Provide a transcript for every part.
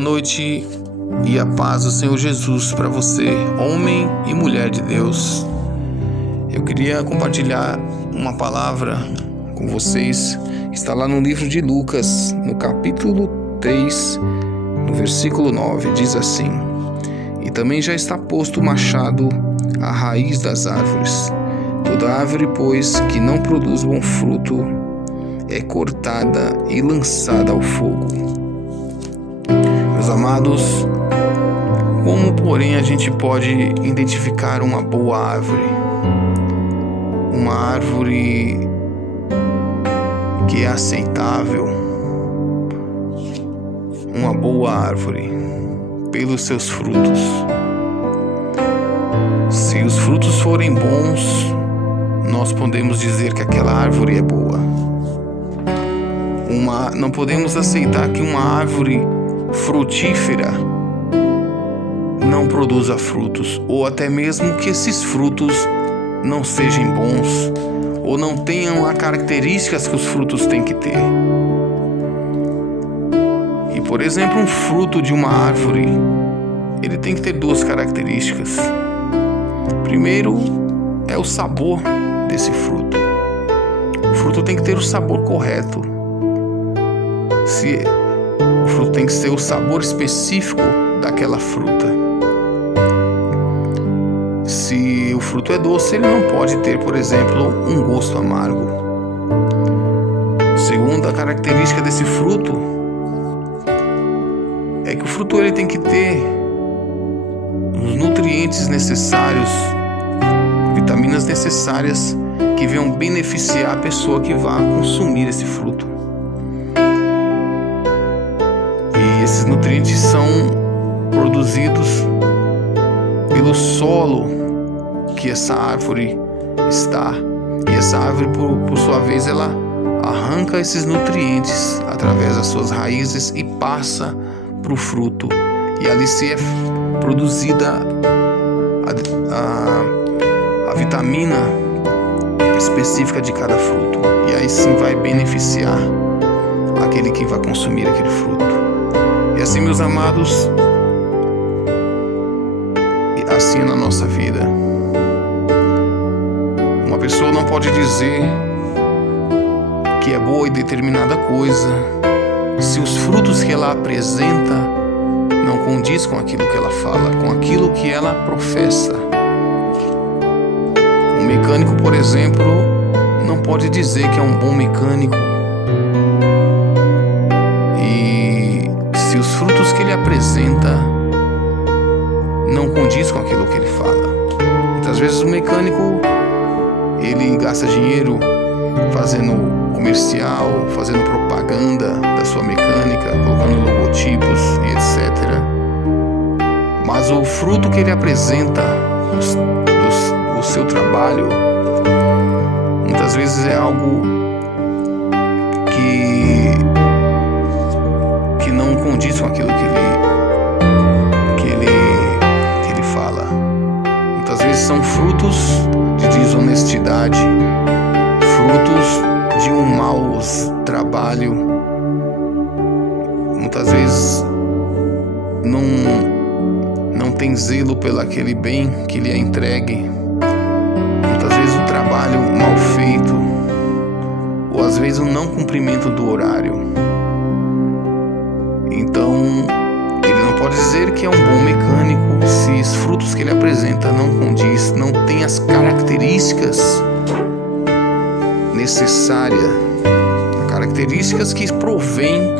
Boa noite e a paz do Senhor Jesus para você, homem e mulher de Deus. Eu queria compartilhar uma palavra com vocês. Está lá no livro de Lucas, no capítulo 3, no versículo 9, diz assim: E também já está posto o machado à raiz das árvores. Toda árvore, pois, que não produz bom fruto, é cortada e lançada ao fogo. Meus amados, como, porém, a gente pode identificar uma boa árvore? Uma árvore que é aceitável, uma boa árvore, pelos seus frutos. Se os frutos forem bons, nós podemos dizer que aquela árvore é boa. Não podemos aceitar que uma árvore frutífera não produza frutos, ou até mesmo que esses frutos não sejam bons, ou não tenham as características que os frutos têm que ter. E, por exemplo, um fruto de uma árvore, ele tem que ter duas características. Primeiro é o sabor desse fruto. O fruto tem que ter o sabor correto. O fruto tem que ser o sabor específico daquela fruta. Se o fruto é doce, ele não pode ter, por exemplo, um gosto amargo. Segunda característica desse fruto é que o fruto ele tem que ter os nutrientes necessários, vitaminas necessárias que venham beneficiar a pessoa que vá consumir esse fruto. E esses nutrientes são produzidos pelo solo que essa árvore está. E essa árvore, por sua vez, ela arranca esses nutrientes através das suas raízes e passa para o fruto. E ali se é produzida a vitamina específica de cada fruto. E aí sim vai beneficiar aquele que vai consumir aquele fruto. E assim, meus amados, assim é na nossa vida. Uma pessoa não pode dizer que é boa em determinada coisa se os frutos que ela apresenta não condiz com aquilo que ela fala, com aquilo que ela professa. Um mecânico, por exemplo, não pode dizer que é um bom mecânico e se os frutos que ele apresenta não condiz com aquilo que ele fala. Muitas vezes o mecânico ele gasta dinheiro fazendo comercial, fazendo propaganda da sua mecânica, colocando logotipos e etc. Mas o fruto que ele apresenta do seu trabalho muitas vezes é algo que não condiz com aquilo que ele fala. Muitas vezes são frutos de desonestidade, frutos de um mau trabalho. Muitas vezes não tem zelo pelo aquele bem que lhe é entregue. Muitas vezes o trabalho mal feito, ou às vezes o não cumprimento do horário. Então ele não pode dizer que é um bom mecânico se os frutos que ele apresenta não condiz, não tem as características necessárias, características que provêm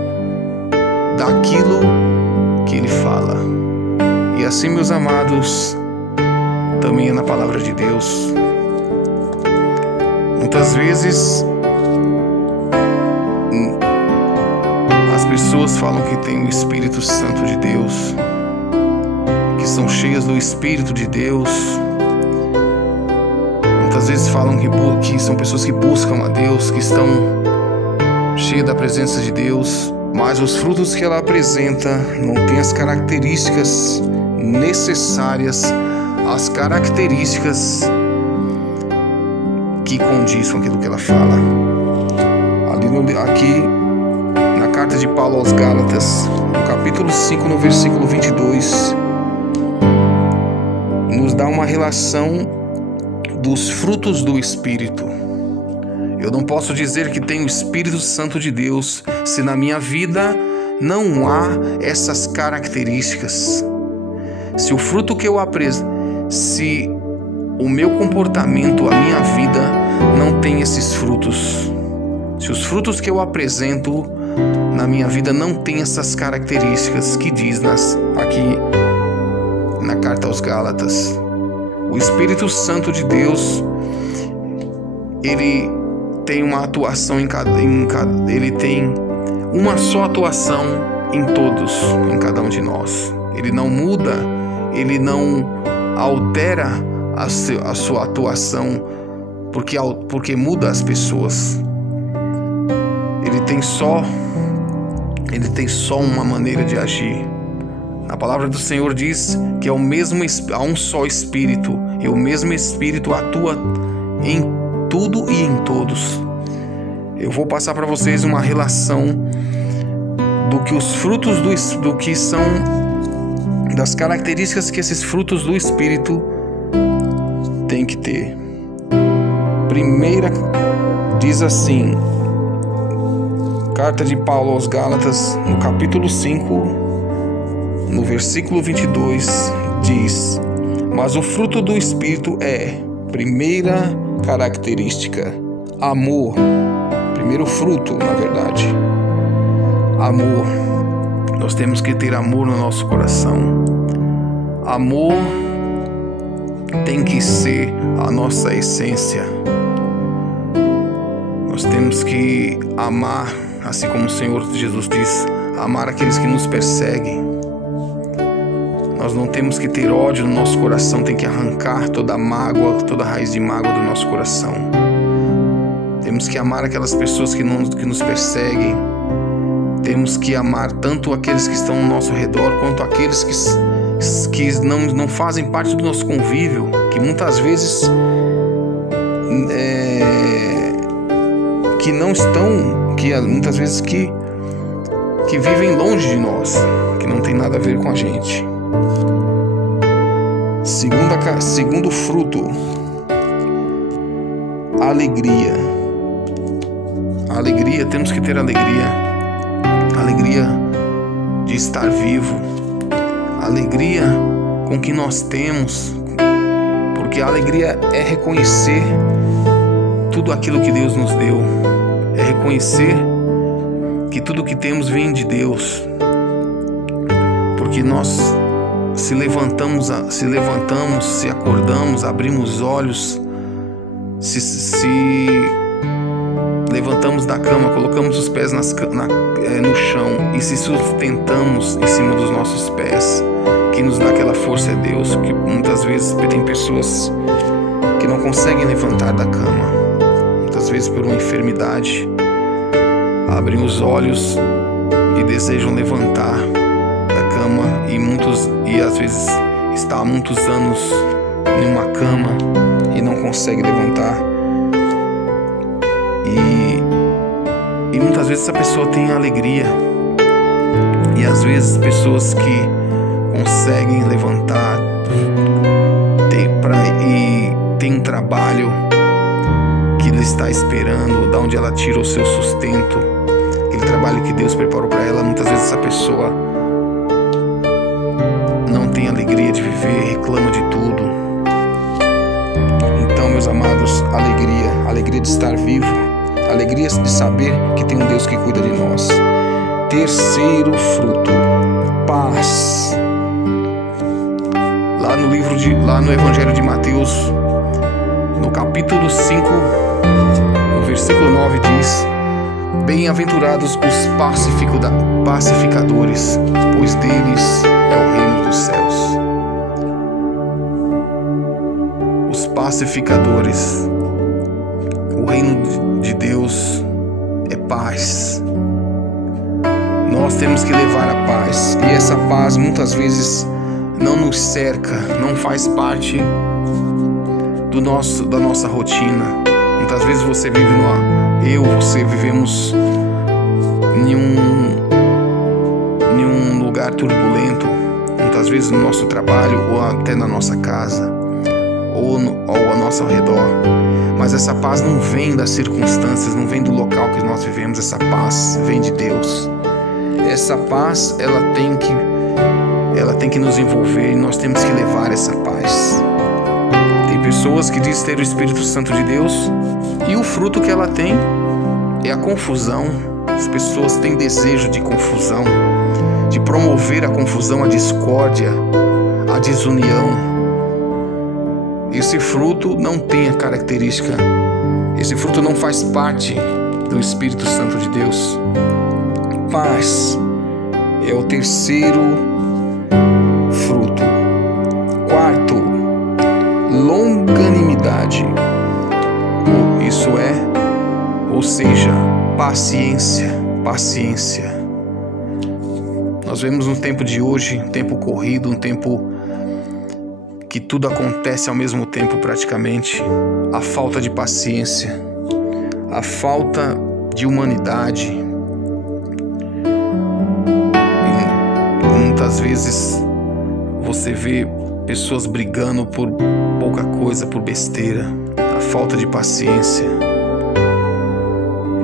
daquilo que ele fala. E assim, meus amados, também é na palavra de Deus. Muitas vezes as pessoas falam que tem o Espírito Santo de Deus, que são cheias do Espírito de Deus. Muitas vezes falam que são pessoas que buscam a Deus, que estão cheias da presença de Deus, mas os frutos que ela apresenta não têm as características necessárias, as características que condiz com aquilo que ela fala. Aqui na carta de Paulo aos Gálatas, no capítulo 5, no versículo 22, nos dá uma relação dos frutos do Espírito. Eu não posso dizer que tenho o Espírito Santo de Deus se na minha vida não há essas características. Se o fruto que eu apresento, se o meu comportamento, a minha vida não tem esses frutos, se os frutos que eu apresento na minha vida não tem essas características que diz aqui na carta aos Gálatas. O Espírito Santo de Deus, ele tem uma atuação ele tem uma só atuação em todos, em cada um de nós. Ele não muda, ele não altera a sua atuação porque muda as pessoas. Ele tem só uma maneira de agir. A palavra do Senhor diz que há um só Espírito, e o mesmo Espírito atua em tudo e em todos. Eu vou passar para vocês uma relação do que os frutos do que são das características que esses frutos do Espírito têm que ter. Primeira diz assim, carta de Paulo aos Gálatas, no capítulo 5, no versículo 22, diz: mas o fruto do Espírito é, primeira característica, amor. Primeiro fruto, na verdade, amor. Nós temos que ter amor no nosso coração. Amor tem que ser a nossa essência. Nós temos que amar, assim como o Senhor Jesus diz, amar aqueles que nos perseguem. Nós não temos que ter ódio no nosso coração, tem que arrancar toda a mágoa, toda a raiz de mágoa do nosso coração. Temos que amar aquelas pessoas que nos perseguem. Temos que amar tanto aqueles que estão ao nosso redor, quanto aqueles que não fazem parte do nosso convívio, que muitas vezes que vivem longe de nós, que não tem nada a ver com a gente. Segundo fruto, alegria. Alegria, temos que ter alegria. Alegria de estar vivo. Alegria com o que nós temos. Porque a alegria é reconhecer tudo aquilo que Deus nos deu. É reconhecer que tudo que temos vem de Deus. Porque nós se levantamos, se acordamos, abrimos os olhos, se levantamos da cama, colocamos os pés no chão e se sustentamos em cima dos nossos pés. Quem nos dá aquela força é Deus, que muitas vezes tem pessoas que não conseguem levantar da cama, muitas vezes por uma enfermidade, abrem os olhos e desejam levantar da cama e às vezes está há muitos anos em uma cama e não consegue levantar. E muitas vezes essa pessoa tem alegria, e às vezes pessoas que conseguem levantar tem um trabalho que ele está esperando, da onde ela tira o seu sustento, aquele trabalho que Deus preparou para ela. Muitas vezes essa pessoa não tem alegria de viver, reclama de tudo. Então, meus amados, alegria de estar vivo, alegria de saber que tem um Deus que cuida de nós. Terceiro fruto, paz. Lá no Evangelho de Mateus, no capítulo 5, no versículo 9 diz: bem-aventurados os pacificadores, pois deles é o reino dos céus. Os pacificadores, o reino de Deus é paz. Nós temos que levar a paz, e essa paz muitas vezes não nos cerca, não faz parte da nossa rotina. Muitas vezes você vivemos em um lugar turbulento, muitas vezes no nosso trabalho ou até na nossa casa ou ao nosso redor. Mas essa paz não vem das circunstâncias, não vem do local que nós vivemos. Essa paz vem de Deus. Essa paz, ela tem que nos envolver e nós temos que levar essa paz. Tem pessoas que dizem ter o Espírito Santo de Deus e o fruto que ela tem é a confusão. As pessoas têm desejo de confusão, de promover a confusão, a discórdia, a desunião. Esse fruto não tem a característica, esse fruto não faz parte do Espírito Santo de Deus. Paz é o terceiro fruto. Quarto, longanimidade. Isso é, ou seja, paciência. Nós vemos no tempo de hoje, um tempo corrido, um tempo que tudo acontece ao mesmo tempo praticamente, a falta de paciência, a falta de humanidade. E muitas vezes você vê pessoas brigando por pouca coisa, por besteira, a falta de paciência.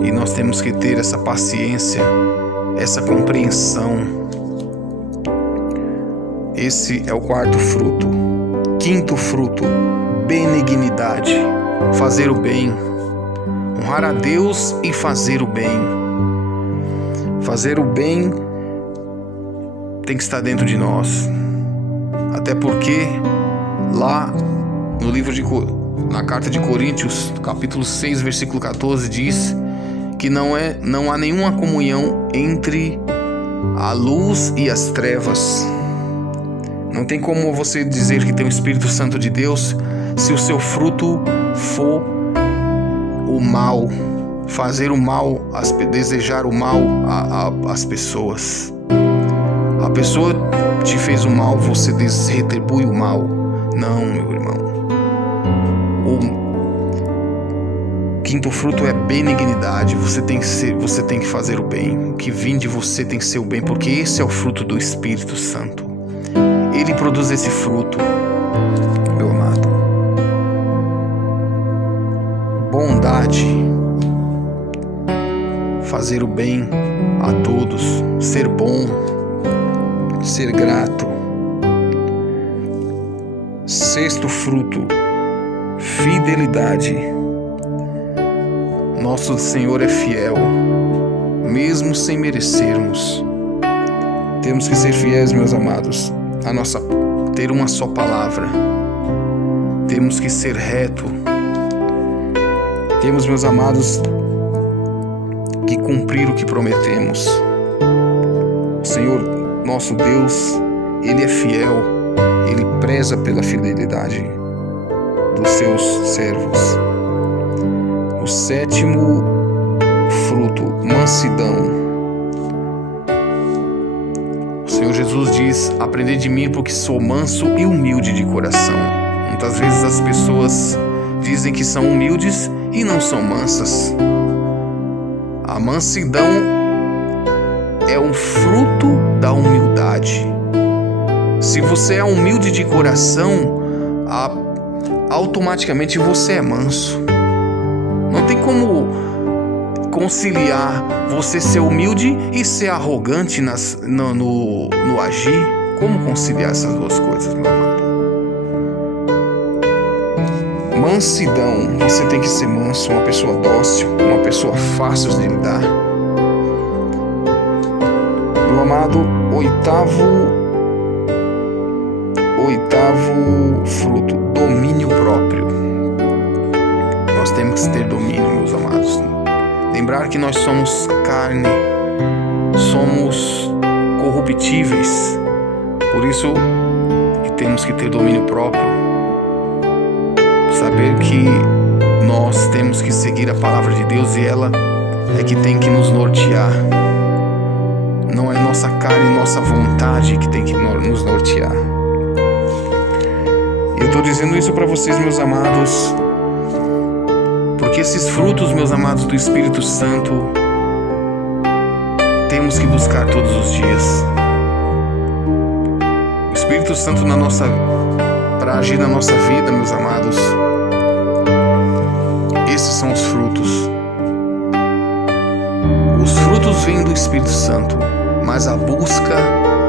E nós temos que ter essa paciência, essa compreensão. Esse é o quarto fruto. Quinto fruto, benignidade, fazer o bem, honrar a Deus e fazer o bem. Fazer o bem tem que estar dentro de nós, até porque lá no na carta de Coríntios, capítulo 6, versículo 14, diz que não há nenhuma comunhão entre a luz e as trevas. Não tem como você dizer que tem o Espírito Santo de Deus se o seu fruto for o mal, fazer o mal, desejar o mal às pessoas. A pessoa te fez o mal, você retribui o mal. Não, meu irmão. O quinto fruto é benignidade. Você tem que fazer o bem. O que vem de você tem que ser o bem, porque esse é o fruto do Espírito Santo. Ele produz esse fruto, meu amado. Bondade, fazer o bem a todos, ser bom, ser grato. Sexto fruto, fidelidade. Nosso Senhor é fiel, mesmo sem merecermos. Temos que ser fiéis, meus amados. Ter uma só palavra. Temos que ser reto. Temos, meus amados, que cumprir o que prometemos. O Senhor, nosso Deus, Ele é fiel. Ele preza pela fidelidade dos seus servos. O sétimo fruto, mansidão. O Senhor Jesus diz: aprendei de mim, porque sou manso e humilde de coração. Muitas vezes as pessoas dizem que são humildes e não são mansas. A mansidão é um fruto da humildade. Se você é humilde de coração, automaticamente você é manso. Não tem como conciliar você ser humilde e ser arrogante no agir. Como conciliar essas duas coisas, meu amado? Mansidão, você tem que ser manso, uma pessoa dócil, uma pessoa fácil de lidar. Meu amado, oitavo fruto, domínio próprio. Nós temos que ter domínio, meus amados. Lembrar que nós somos carne, somos corruptíveis, por isso que temos que ter domínio próprio. Saber que nós temos que seguir a palavra de Deus e ela é que tem que nos nortear. Não é nossa carne, nossa vontade que tem que nos nortear. E eu estou dizendo isso para vocês, meus amados, porque esses frutos, meus amados, do Espírito Santo, temos que buscar todos os dias. Espírito Santo para agir na nossa vida, meus amados, esses são os frutos. Os frutos vêm do Espírito Santo, mas a busca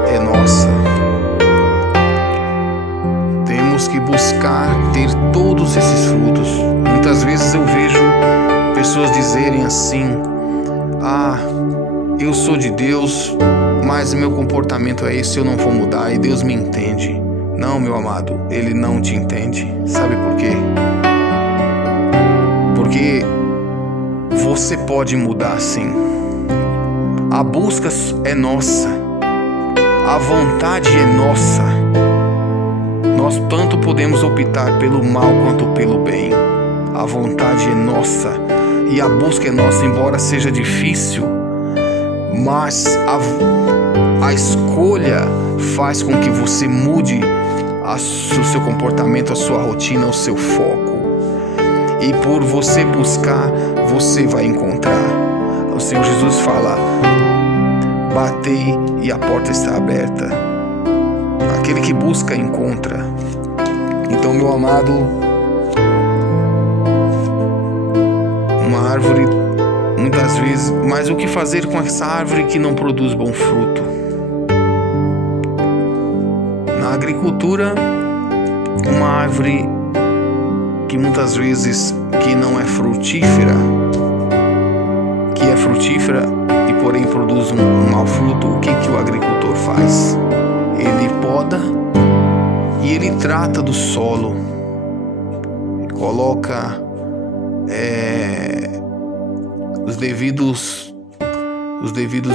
é nossa. Temos que buscar ter todos esses frutos. Muitas vezes eu vejo pessoas dizerem assim: eu sou de Deus, mas meu comportamento é esse, eu não vou mudar e Deus me entende. Não, meu amado, Ele não te entende. Sabe por quê? Porque você pode mudar sim. A busca é nossa, a vontade é nossa. Nós tanto podemos optar pelo mal quanto pelo bem. A vontade é nossa e a busca é nossa, embora seja difícil, mas a escolha faz com que você mude o seu comportamento, a sua rotina, o seu foco. E por você buscar, você vai encontrar. O Senhor Jesus fala: batei e a porta está aberta. Aquele que busca, encontra. Então, meu amado, uma árvore, muitas vezes, mas o que fazer com essa árvore que não produz bom fruto? Na agricultura, uma árvore que muitas vezes que não é frutífera, que é frutífera e porém produz um mau fruto, o que o agricultor faz? Ele poda e ele trata do solo, coloca os devidos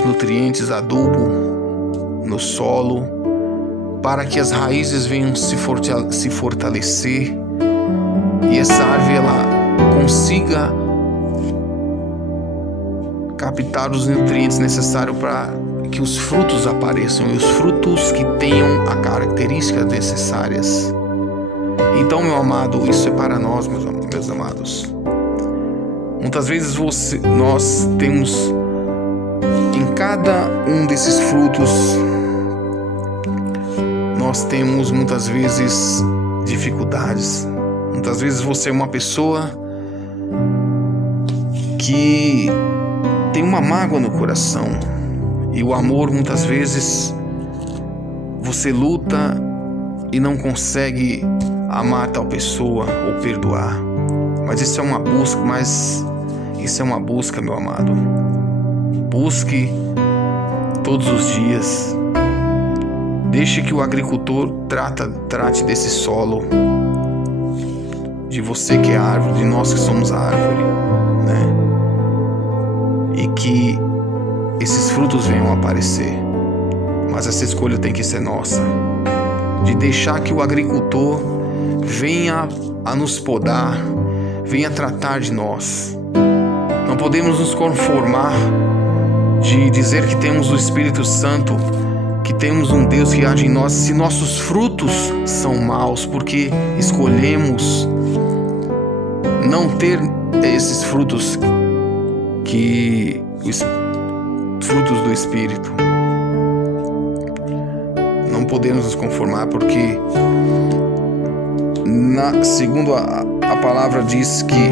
nutrientes, adubo no solo, para que as raízes venham se fortalecer e essa árvore ela consiga captar os nutrientes necessários para que os frutos apareçam, e os frutos que tenham a característica necessárias. Então, meu amado, isso é para nós, meus amados. Muitas vezes nós temos em cada um desses frutos, nós temos muitas vezes dificuldades. Muitas vezes você é uma pessoa que tem uma mágoa no coração, e o amor, muitas vezes você luta e não consegue amar tal pessoa ou perdoar. Mas isso é uma busca, meu amado. Busque todos os dias. Deixe que o agricultor trate desse solo, de você que é a árvore, de nós que somos a árvore, né? E que esses frutos venham a aparecer. Mas essa escolha tem que ser nossa, de deixar que o agricultor venha a nos podar, venha tratar de nós. Não podemos nos conformar de dizer que temos o Espírito Santo, que temos um Deus que age em nós, se nossos frutos são maus, porque escolhemos não ter esses frutos frutos do Espírito. Não podemos nos conformar, porque segundo a palavra diz que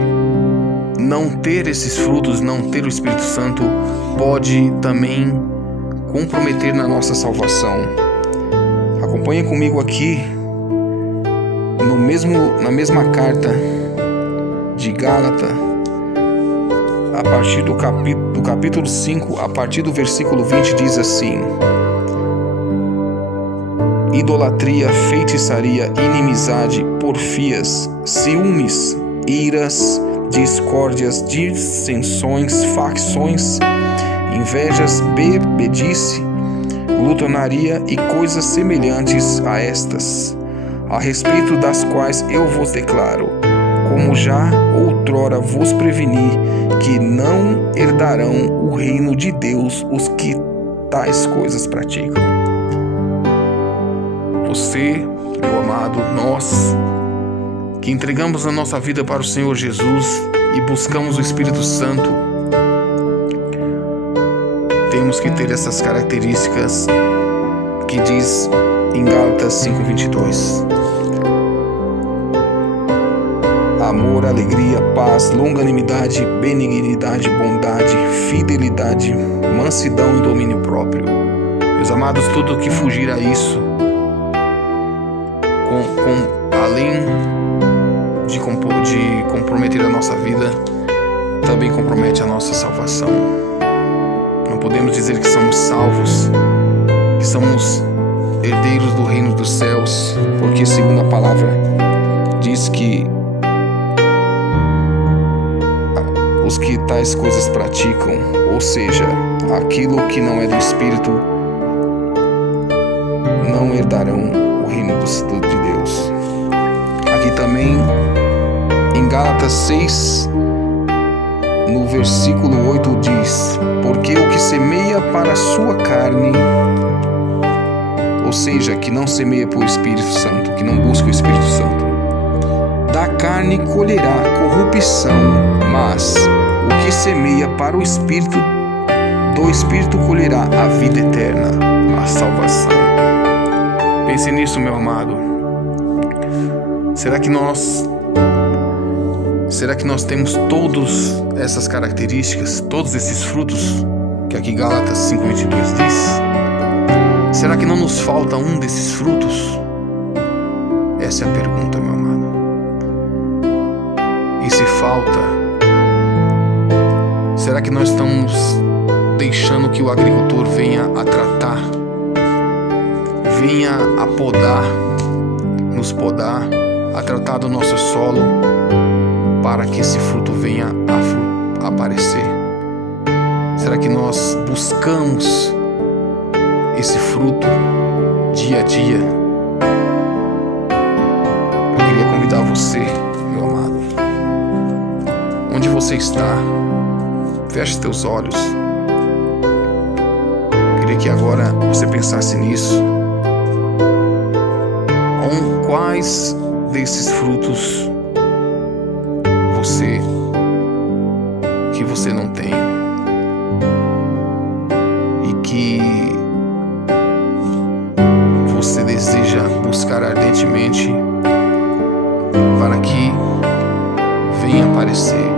não ter esses frutos, não ter o Espírito Santo, pode também comprometer na nossa salvação. Acompanhe comigo aqui na mesma carta de Gálatas, a partir do capítulo 5, a partir do versículo 20, diz assim: idolatria, feitiçaria, inimizade, porfias, ciúmes, iras, discórdias, dissensões, facções, invejas, bebedice, glutonaria e coisas semelhantes a estas, a respeito das quais eu vos declaro, como já outrora vos preveni, que não herdarão o reino de Deus os que tais coisas praticam. Você, meu amado, nós que entregamos a nossa vida para o Senhor Jesus e buscamos o Espírito Santo, temos que ter essas características que diz em Gálatas 5:22. Amor, alegria, paz, longanimidade, benignidade, bondade, fidelidade, mansidão e domínio próprio. Meus amados, tudo que fugir a isso, além de comprometer a nossa vida, também compromete a nossa salvação. Não podemos dizer que somos salvos, que somos herdeiros do reino dos céus, porque segundo a palavra diz que os que tais coisas praticam, ou seja, aquilo que não é do Espírito, não herdarão o reino de Deus. Aqui também, em Gálatas 6, no versículo 8 diz: porque o que semeia para a sua carne, ou seja, que não semeia por Espírito Santo, que não busca o Espírito Santo, da carne colherá corrupção, mas o que semeia para o Espírito, do Espírito colherá a vida eterna, a salvação. Pense nisso, meu amado. Será que nós temos todas essas características, todos esses frutos que aqui Gálatas 5:22 diz? Será que não nos falta um desses frutos? Essa é a pergunta, meu amado. E se falta, será que nós estamos deixando que o agricultor venha a tratar, venha a podar, nos podar, a tratar do nosso solo, para que esse fruto venha a aparecer? Será que nós buscamos esse fruto dia a dia? Eu queria convidar você, meu amado, onde você está, feche teus olhos. Eu queria que agora você pensasse nisso. Quais desses frutos que você não tem e que você deseja buscar ardentemente para que venha aparecer?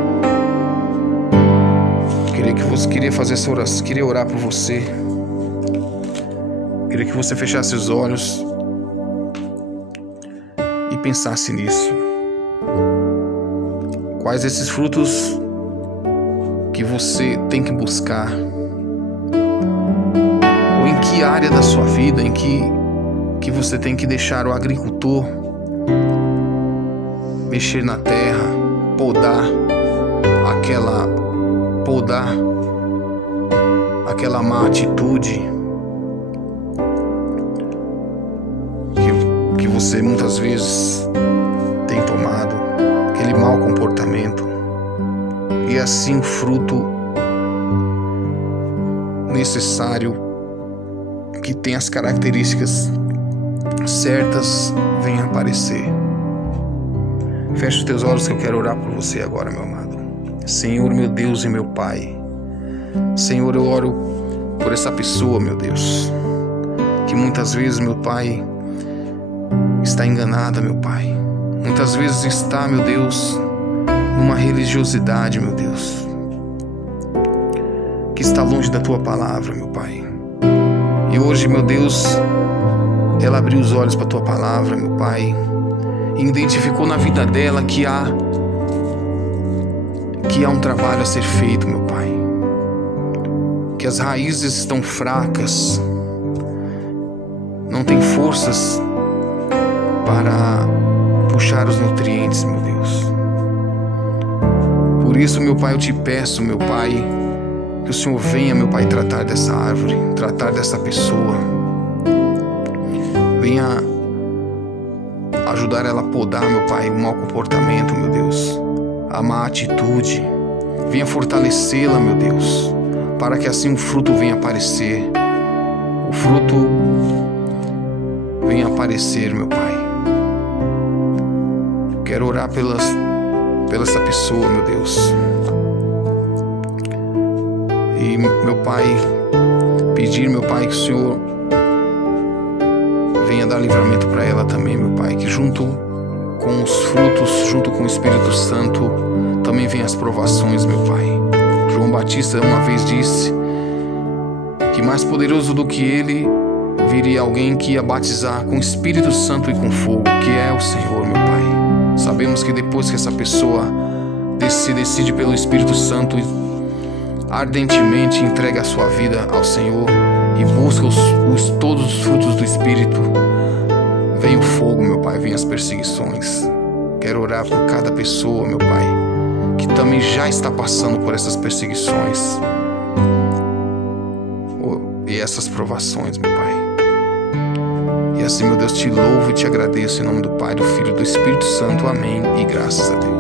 Queria fazer essa oração, queria orar por você. Queria que você fechasse os olhos e pensasse nisso. Quais esses frutos que você tem que buscar? Ou em que área da sua vida em que você tem que deixar o agricultor mexer na terra, podar aquela má atitude que você muitas vezes tem tomado, aquele mau comportamento, e assim o fruto necessário, que tem as características certas, venha aparecer. Feche os teus olhos que eu quero orar por você agora, meu amado. Senhor, meu Deus e meu Pai, Senhor, eu oro por essa pessoa, meu Deus, que muitas vezes, meu Pai, está enganada, meu Pai. Muitas vezes está, meu Deus, numa religiosidade, meu Deus, que está longe da Tua palavra, meu Pai. E hoje, meu Deus, ela abriu os olhos para a Tua palavra, meu Pai, e identificou na vida dela que há um trabalho a ser feito, meu Pai. Que as raízes estão fracas, não tem forças para puxar os nutrientes, meu Deus. Por isso, meu Pai, eu te peço, meu Pai, que o Senhor venha, meu Pai, tratar dessa árvore, tratar dessa pessoa. Venha ajudar ela a podar, meu Pai, o mau comportamento, meu Deus, a má atitude. Venha fortalecê-la, meu Deus, para que assim o fruto venha aparecer. O fruto venha aparecer, meu Pai. Quero orar pela essa pessoa, meu Deus. E, meu Pai, pedir, meu Pai, que o Senhor venha dar livramento para ela também, meu Pai, que junto com os frutos, junto com o Espírito Santo, também vem as provações, meu Pai. João Batista uma vez disse que mais poderoso do que ele viria alguém que ia batizar com Espírito Santo e com fogo, que é o Senhor, meu Pai. Sabemos que depois que essa pessoa se decide pelo Espírito Santo e ardentemente entrega a sua vida ao Senhor e busca todos os frutos do Espírito, vem o fogo, meu Pai, vem as perseguições. Quero orar por cada pessoa, meu Pai, que também já está passando por essas perseguições e essas provações, meu Pai. E assim, meu Deus, te louvo e te agradeço em nome do Pai, do Filho e do Espírito Santo. Amém e graças a Deus.